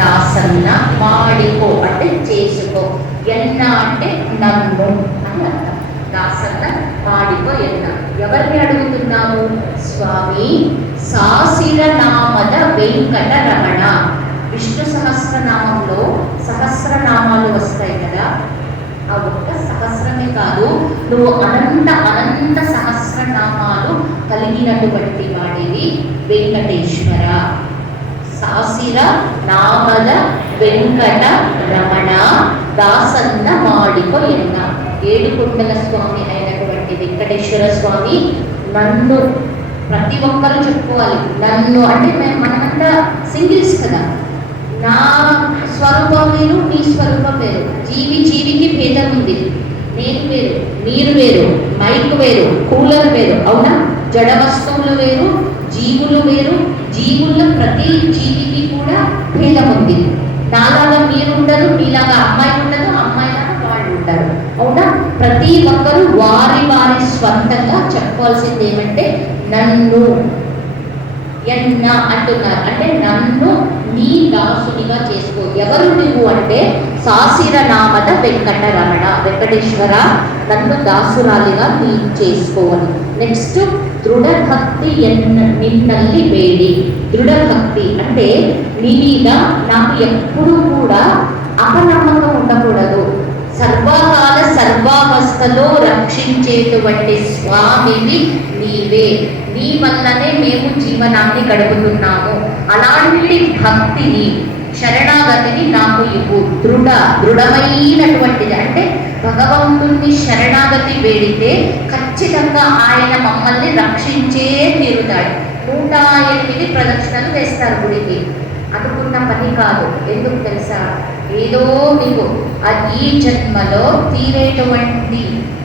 దాసన్న మాడికో అంటే చేసుకో, ఎన్న అంటే నన్ను అని అర్థం. దాసన్న మాడికో ఎన్న. ఎవరిని అడుగుతున్నాము? స్వామి సాసిరనామద వెంకట రమణ. విష్ణు సహస్రనామంలో సహస్రనామాలు వస్తాయి కదా, ఆ ఒక్క సహస్రమే కాదు, నువ్వు అనంత అనంత సహస్రనామాలు కలిగినటువంటి వాడివి వెంకటేశ్వర. సాసిర నామద వెంకట రమణ దాసన్న మాడికో ఎన్న. ఏడుకొండల స్వామి అయినటువంటి వెంకటేశ్వర స్వామి నన్ను, ప్రతి ఒక్కరూ చెప్పుకోవాలి నన్ను అంటే మనమంతా సింగిల్స్ కదా, నా స్వరూపం వేరు, నీ స్వరూపం వేరు, జీవి జీవికి భేదం ఉంది. నేను వేరు, మీరు వేరు, మైక్ వేరు, కూలర్ వేరు, అవునా? జడ వస్తువులు వేరు, జీవులు వేరు, జీవుల్లో ప్రతి జీవికి కూడా భేదం ఉంది. నాలాగా మీరు ఉండరు, మీలాగా అమ్మాయి ఉండదు, అమ్మాయిలాగా వాళ్ళు ఉంటారు, అవునా? ప్రతి ఒక్కరూ వారి వారి స్వంతంగా చెప్పుకోవాల్సింది ఏమంటే నన్ను ఎన్న అంటున్నారు. అంటే నన్ను నీ దాసునిగా చేసుకో. ఎవరు నువ్వు అంటే సాసిరనామద వెంకట రమణ, వెంకటేశ్వర నన్ను దాసురాలిగా నీ చేసుకోవాలి. నెక్స్ట్ దృఢభక్తి నిన్నల్లి వేడి. దృఢభక్తి అంటే నీ మీద నాకు ఎప్పుడు కూడా అపనమ్మకం ఉండకూడదు. సర్వకాల సర్వావస్థలో రక్షించేటువంటి స్వామివి నీవే, నీ వల్లనే మేము జీవనాన్ని గడుపుతున్నాము. అలాంటి భక్తిని, శరణాగతిని నాకు ఇవ్వు. దృఢమైనటువంటిది అంటే భగవంతుని శరణాగతి వేడితే ఖచ్చితంగా ఆయన మమ్మల్ని రక్షించే తీరుతాడు. 108 ప్రదక్షిణలు వేస్తారు గుడికి. అనుకున్న పని కాదు. ఎందుకు తెలుసా? ఏదో మీకు ఈ జన్మలో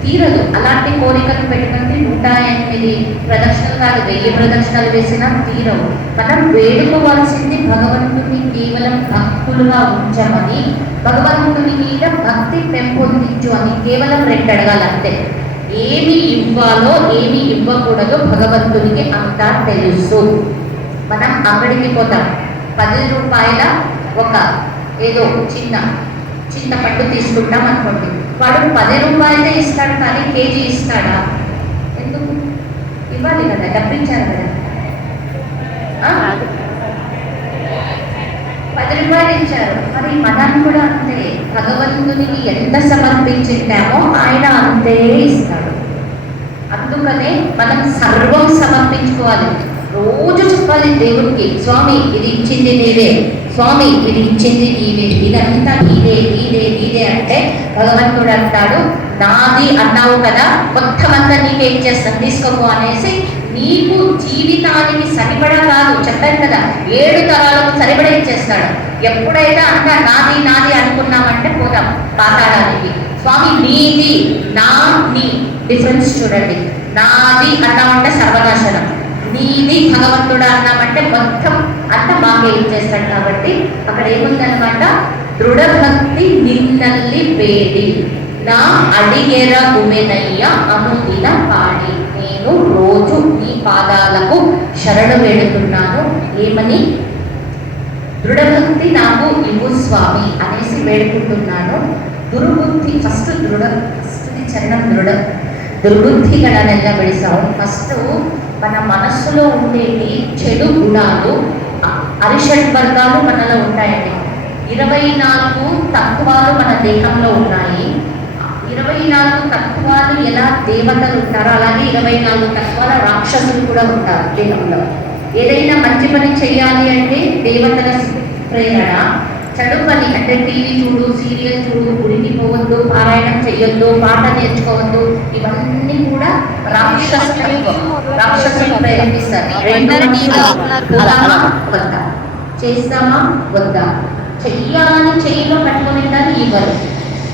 తీరదు. అలాంటి కోరికలు పెట్టుకుంటే 108 ప్రదక్షిణలు కాదు, 1000 ప్రదక్షిణలు వేసినా తీరవు. మనం వేడుకోవాల్సింది భగవంతుని కేవలం భక్తులుగా ఉంచమని, భగవంతుని మీద భక్తి పెంపొందించు అని కేవలం 2 అడగాలంతే. ఏమి ఇవ్వాలో ఏమి ఇవ్వకూడదో భగవంతునికి అంతా తెలుసు. మనం అంగడికి పోతాం, 10 రూపాయల ఒక ఏదో చిన్న పట్టు తీసుకుంటాం అనుకోండి, వాడు 10 రూపాయలే ఇస్తాడు కానీ కేజీ ఇస్తాడా? ఎందుకు ఇవ్వాలి కదా, డబ్బించారు కదా. 10 రూపాయలు ఇచ్చారు. మరి మనం కూడా అంతే, భగవంతునికి ఎంత సమర్పించింటామో ఆయన అంతే ఇస్తాడు. అందుకనే మనం సర్వం సమర్పించుకోవాలి. రోజు చెప్పాలి దేవుడికి, స్వామి ఇది ఇచ్చింది నీవే, స్వామి ఇది ఇచ్చింది నీవే, ఇదంతా నీదే నీదే నీదే అంటే భగవంతుడు అంటాడు, నాది అన్నావు కదా, మొత్తం అంతా నీకే ఇచ్చేస్తాను తీసుకోపో అనేసి నీకు జీవితానికి సరిపడా కాదు, చెప్పాను కదా 7 తరాలకు సరిపడా ఇచ్చేస్తాడు. ఎప్పుడైతే అంతా నాది నాది అనుకున్నామంటే పోతాం పాతాళానికి. స్వామి నీది, నా నీ డిఫరెన్స్ చూడండి. నాది అన్నామంటే సర్వనాశనం, నీది భగవంతుడు అన్నామంటే మొత్తం అంత మాకే ఇచ్చేస్తాడు. కాబట్టి అక్కడ ఏముందనమాట, దృఢభక్తి నిన్నల్లి వేడి నా అడిగెర ఉమెనయ్య అనుదిన పాడి. నేను రోజు నీ పాదాలకు శరణు వేడుతున్నాను. ఏమని? దృఢభక్తి నాకు ఇవ్వు స్వామి అనేసి వేడుకుంటున్నాను. దుర్బుద్ధి ఫస్ట్ చరణం దుర్బుద్ధిಗಳನ್ನೆಲ್ಲ ಬಿಡಿಸಾವು. ఫస్ట్ మన మనస్సులో ఉండేటి చెడు గుణాలు, అరిషడ్ వర్గాలు మనలో ఉంటాయండి. 24 తత్వాలు మన దేహంలో ఉన్నాయి. 24 తత్వాలు ఎలా దేవతలు ఉంటారో అలాగే 24 తత్వాల రాక్షసులు కూడా ఉంటారు దేహంలో. ఏదైనా మంచి పని చేయాలి అంటే దేవతల ప్రేరణ, చెడు పని అంటే టీవీ చూడు, సీరియల్ చూడు, గుడికి పోవద్దు, పారాయణం చెయ్యొద్దు, పాట నేర్చుకోవద్దు, ఇవన్నీ కూడా రాక్షసులు ప్రేరేపిస్తారు. చేస్తామా వద్దా, చెయ్యాలని చెయ్యిలో పట్టుకుని దాన్ని ఇవ్వరు.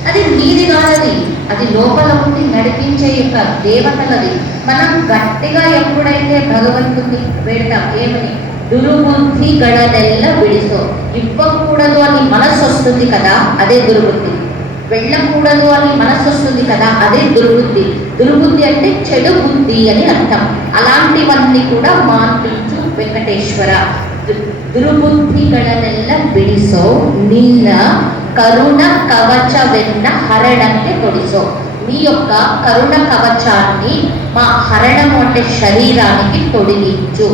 అది నీది కాదది, అది లోపల ఉండి నడిపించే యొక్క దేవతలది. మనం గట్టిగా ఎప్పుడైతే భగవంతుని వేడతాం, ఏమని? దుర్బుద్ధి గడనెల్ల విడిసో. ఇవ్వకూడదు అని మనసు వస్తుంది కదా, అదే దుర్బుద్ధి. వెళ్ళకూడదు అని మనసు వస్తుంది కదా, అదే దుర్బుద్ధి. దుర్బుద్ధి అంటే చెడు బుద్ధి అని అర్థం. అలాంటివన్నీ కూడా మాన్పించు వెంకటేశ్వర. ದುರ್ಬುದ್ಧಿಗಳನ್ನೆಲ್ಲ ಬಿಡಿಸೋ, ನಿನ್ನ కరుణ కవచವೆన్న హరణంకి కొడిసో. నీ యొక్క కరుణ కవచాన్ని మా హరణము అంటే శరీరానికి తొడిగించు.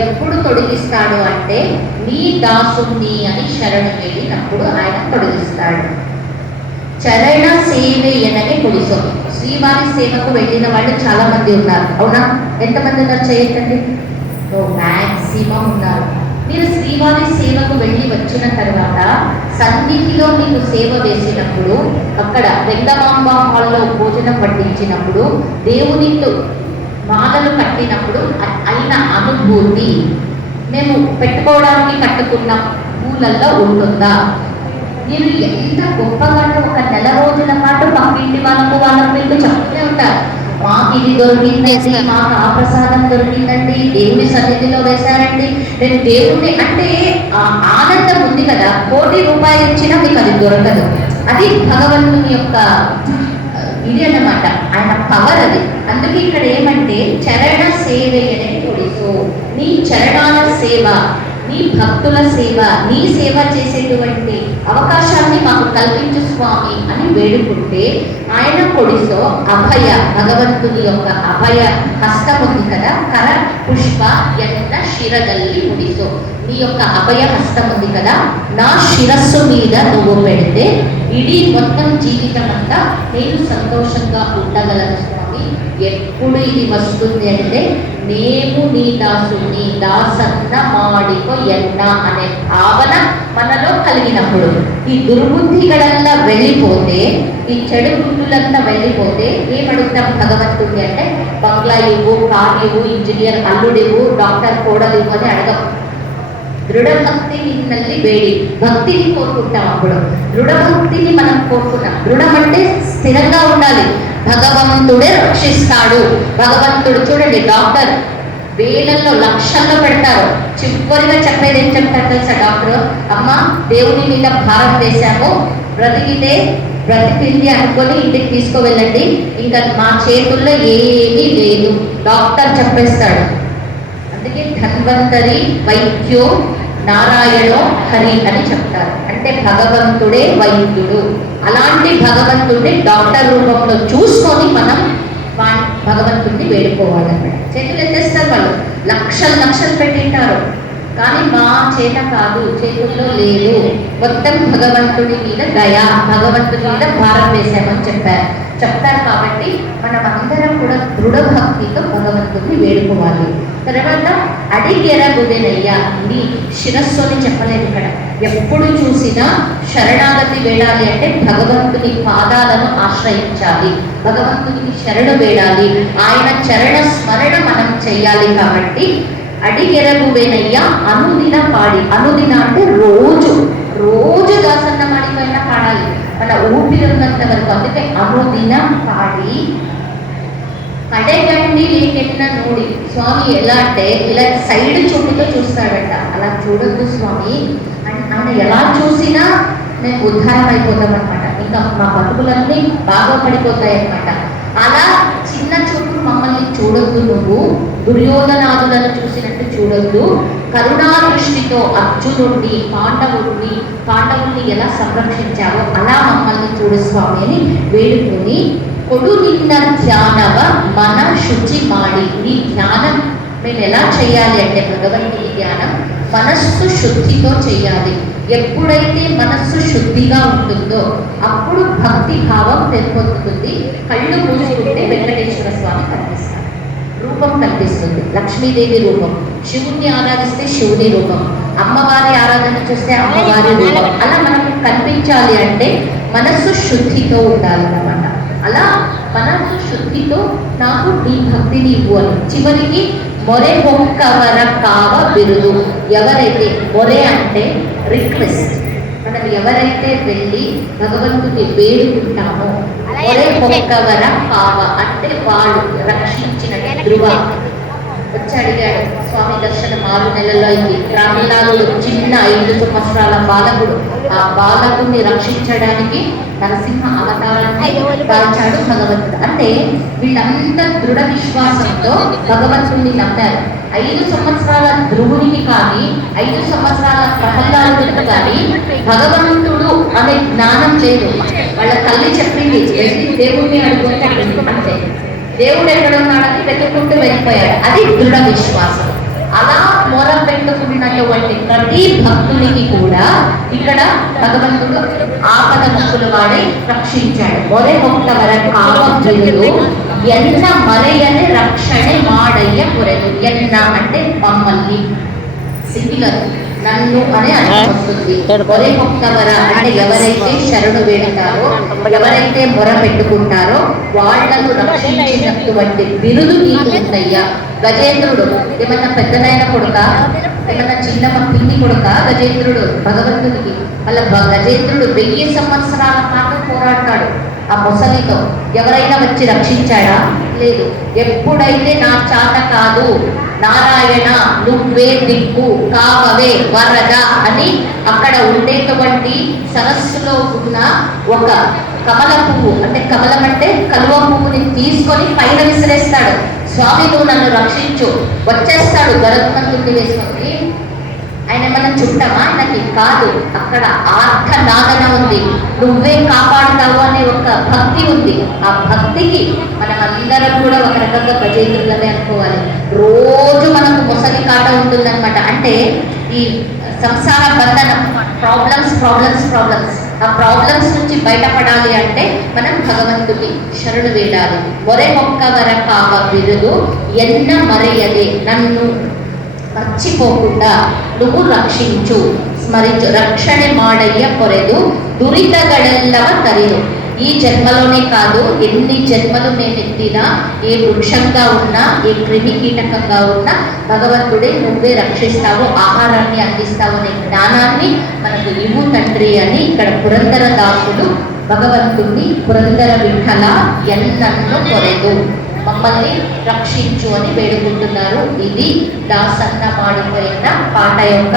ఎప్పుడు తొడిగిస్తాడు అంటే నీ దాసుని అని శరణు వెళ్ళినప్పుడు ఆయన తొడిగిస్తాడు. చరణ సేవయనని కొడిసో. శ్రీవారి సేవకు వెళ్ళిన వాళ్ళు చాలా మంది ఉన్నారు, అవునా? ఎంతమంది ఉన్నారు చేయకండి? మ్యాక్సిమం ఉన్నారు. మీరు శ్రీవారి సేవకు వెళ్ళి వచ్చిన తర్వాత సన్నిధిలో మీకు సేవ వేసినప్పుడు, అక్కడ వెంగమాంబ హాల్లో భోజనం వడ్డించినప్పుడు, దేవునితో మాలలు కట్టినప్పుడు అయిన అనుభూతి మేము పెట్టుకోవడానికి కట్టుకున్న పూలల్లో ఉంటుందా? మీరు ఎంత గొప్పగా ఒక నెల రోజుల పాటు పక్కింటి వాళ్ళకు వీళ్ళు చెప్తూనే ఉంటారు, మాకు ఇది దొరికిందండి, మాకు ఆ ప్రసాదం దొరికిందండి, దేవుని సన్నిధిలో వేశారండి. నేను దేవుణ్ణి అంటే ఆ ఆనందం ఉంది కదా, ₹1,00,00,000 ఇచ్చినా మీకు అది దొరకదు. అది భగవంతుని యొక్క ఇది అన్నమాట, ఆయన పవర్ అది. అందుకే ఇక్కడ ఏమంటే చరణ సేవ అనేది కొడిసో. నీ చరణాల సేవ, నీ భక్తుల సేవ, నీ సేవ చేసేటువంటి అవకాశాన్ని మాకు కల్పించు స్వామి అని వేడుకుంటే ఆయన కొడిసో అభయ, భగవంతుని యొక్క అభయ హస్తం ఉంది కదా, కర పుష్ప ఎన్న శిరగల్లి ముడిసో. నీ యొక్క అభయ హస్తం ఉంది కదా, నా శిరస్సు మీద నువ్వు పెడితే ఇడీ మొత్తం జీవితం అంతా నేను సంతోషంగా ఉండగలను స్వామి. ఎప్పుడు ఇది వస్తుంది అంటే నేను నీ దాసుని, దాసన్న మాడికో ఎన్న అనే భావన మనలో కలిగినప్పుడు, ఈ దుర్బుద్ధిಗಳల్లా వెళ్ళిపోతే, ఈ చెడు గుర్తులంతా వెళ్ళిపోతే ఏమడుగుతాం భగవంతుడి అంటే బంగ్లా ఇవ్వు, కార్ ఇవ్వు, ఇంజనీర్ అల్లుడివ్వు, డాక్టర్ కోడలివ్వు అని అడగం. దృఢభక్తి నిన్నల్లి వేడి భక్తిని కోరుకుంటాం. అప్పుడు దృఢభక్తిని మనం కోరుకున్నాం. దృఢం అంటే స్థిరంగా ఉండాలి. భగవంతుడే రక్షిస్తాడు. భగవంతుడు చూడండి, డాక్టర్ వేలల్లో లక్షల్లో పెడతారు, చివరిగా చెప్పేది ఏం చెప్తారు తెలుసా డాక్టర్? అమ్మ, దేవుని మీద భారం వేశాము, బ్రతికితే బ్రతికింది అనుకొని ఇంటికి తీసుకువెళ్ళండి, ఇంకా మా చేతుల్లో ఏమీ లేదు డాక్టర్ చెప్పేస్తాడు. అందుకే ధన్వంతరి వైద్యో నారాయణో హరి అని చెప్తారు. అంటే భగవంతుడే వైద్యుడు. అలాంటి భగవంతుడిని డాక్టర్ రూపంలో చూసుకొని మనం భగవంతుడిని వేడుకోవాలన్నమాట. చేతులు ఎత్తేస్తారు వాళ్ళు, లక్షలు పెట్టింటారు, కానీ మా చేత కాదు, చేతుల్లో లేదు, మొత్తం భగవంతుడి మీద దయ, భగవంతుడి మీద భారం వేశామని చెప్తారు. కాబట్టి మనం అందరం కూడా దృఢ భక్తితో భగవంతుడిని వేడుకోవాలి. తర్వాత అడిగెరగుదెనయ్యా, నీ శిరస్సు అని చెప్పలేదు ఇక్కడ. ఎప్పుడు చూసినా శరణాగతి వేడాలి అంటే భగవంతుని పాదాలను ఆశ్రయించాలి, భగవంతునికి శరణు వేడాలి, ఆయన చరణ స్మరణ మనం చేయాలి. కాబట్టి అడిగెరగువేనయ్యా అనుదిన పాడి, అనుదిన అంటే రోజు దాసన్న మాడిపైన పాడాలి, మన ఊపిరి ఉన్నంత వరకు. అందుకే అనుదిన పాడి కడగండి లేకెట్టిన నోడి. స్వామి ఎలా అంటే ఇలా సైడ్ చూపుతో చూస్తాడట, అలా చూడొద్దు స్వామి. ఆయన ఎలా చూసినా మేము ఉద్ధారం అయిపోతాం అనమాట, ఇంకా మా బతుకులన్నీ బాగా పడిపోతాయి అనమాట. అలా చిన్న చూపు మమ్మల్ని చూడొద్దు, నువ్వు దుర్యోధనాదులను చూసినట్టు చూడొద్దు. కరుణా దృష్టితో అర్జునుడిని, పాండవుల్ని ఎలా సంరక్షించావో అలా మమ్మల్ని చూడు స్వామి అని వేడుకొని, కొడు నిన్న ధ్యానవ మన శుచి మాడి. ఈ ధ్యానం మేము ఎలా చేయాలి అంటే భగవంతుని ధ్యానం మనస్సు శుద్ధితో చేయాలి. ఎప్పుడైతే మనస్సు శుద్ధిగా ఉంటుందో అప్పుడు భక్తి భావం పెరిపొందుతుంది. కళ్ళు మూసుకుంటే వెంకటేశ్వర స్వామి కనిపిస్తారు, రూపం కనిపిస్తుంది, లక్ష్మీదేవి రూపం. శివుణ్ణి ఆరాధిస్తే శివుని రూపం, అమ్మవారి ఆరాధన చేస్తే అమ్మవారి రూపం. అలా మనకు కనిపించాలి అంటే మనస్సు శుద్ధితో ఉండాలన్నమాట. అలా మనస్సు శుద్ధితో నాకు నీ భక్తిని ఇవ్వు అని. చివరికి మొరే ఒక్కవర కావ బిరుదు. ఎవరైతే మొరే అంటే రిక్వెస్ట్, మనం ఎవరైతే వెళ్ళి భగవంతుని వేడుకుంటామో, మొరే ఒక్కవర కావ అంటే వాడు రక్షించిన ధ్రువ వచ్చి అడిగాడు స్వామి దర్శనం 6 నెలల్లో అయింది. ప్రహ్లాదుడు చిన్న 5 సంవత్సరాల బాలకుడు, ఆ బాలకుడిని రక్షించడానికి నరసింహ అవతారాన్ని దాల్చాడు భగవంతుడు. అంటే వీళ్ళంతా దృఢ విశ్వాసంతో భగవంతుడిని నమ్మారు. 5 సంవత్సరాల ధ్రువునికి కానీ 5 సంవత్సరాల ప్రహ్లాదుడికి కానీ భగవంతుడు అనే జ్ఞానం లేదు. వాళ్ళ తల్లి చెప్పింది వెళ్ళి దేవుణ్ణి అడుగుని అంతే. దేవుడు ఎక్కడున్నాడని వెతుక్కుంటూ వెళ్ళిపోయాడు. అది దృఢ విశ్వాసం. అలా మొర పెట్టుకున్నటువంటి ప్రతి భక్తునికి కూడా ఇక్కడ భగవంతుడు ఆపద ముక్కులు వాడి రక్షించాడు. మొరే ఒక్కవర కావద్దు ఎన్న మరయని రక్షణೆ మాడయ్య పొరెదు. ఎన్న అంటే మమ్మల్ని, సింగులర్ నన్ను అనే అర్థం వస్తుంది. మొరే ఒక్కవర అంటే ఎవరైతే శరణు వేడుతారో, ఎవరైతే మొర పెట్టుకుంటారో వాళ్ళను రక్షించినటువంటి బిరుదు నీకు ఉందయ్యా. గజేంద్రుడు ఏమన్నా పెద్దనైన కొడుక, ఏమన్నా చిన్న పిన్ని కొడుక గజేంద్రుడు భగవంతుడికి. వాళ్ళ గజేంద్రుడు 1000 సంవత్సరాల పాటు పోరాడతాడు ఆ ముసలితో. ఎవరైనా వచ్చి రక్షించాడా? లేదు. ఎప్పుడైతే నా చాత కాదు నారాయణ నువ్వే దిక్కు కావవే వరద అని అక్కడ ఉండేటువంటి సరస్సులో ఉన్న ఒక కమల పువ్వు, అంటే కమలం అంటే కలువ పువ్వుని తీసుకొని పైన విసిరేస్తాడు. స్వామి నువ్వు నన్ను రక్షించు, వచ్చేస్తాడు గరుత్మంతుడిని వేసుకొని. ఆయన మనం చుట్టమా? ఆయనకి కాదు. అక్కడ ఆర్ధనాదన ఉంది, నువ్వే కాపాడుతావు అనే ఒక భక్తి ఉంది. ఆ భక్తికి మనం అందరం కూడా ఒక రకంగా గజేంద్రులనే అనుకోవాలి. రోజు మనకు మొసలి కాట ఉంటుందన్నమాట. అంటే ఈ సంసార బంధనం, ప్రాబ్లమ్స్ ప్రాబ్లమ్స్ ప్రాబ్లమ్స్, ఆ ప్రాబ్లమ్స్ నుంచి బయటపడాలి అంటే మనం భగవంతుడి శరణు వేడాలి. మొరే ఒక్కవర కావ బిరుదు ఎన్న మరయదే, నన్ను మర్చిపోకుండా నువ్వు రక్షించు, స్మరించు. రక్షణೆ మాడయ్య పొరెదు దురితగಳೆಲ್ಲವ తరిదు. ఈ జన్మలోనే కాదు, ఎన్ని జన్మలు నేను ఎత్తినా, ఏ వృక్షంగా ఉన్నా, ఏ క్రిమి కీటకంగా ఉన్నా భగవంతుడే నువ్వే రక్షిస్తావు, ఆహారాన్ని అందిస్తావు అనే జ్ఞానాన్ని మనకు ఇవ్వు తండ్రి అని ఇక్కడ పురందర దాసుడు భగవంతుడిని పురందర విఠల ఎన్నన్ను పొరెదు, మమ్మల్ని రక్షించు అని వేడుకుంటున్నారు. ఇది దాసన్న మాడిపోయిన పాట యొక్క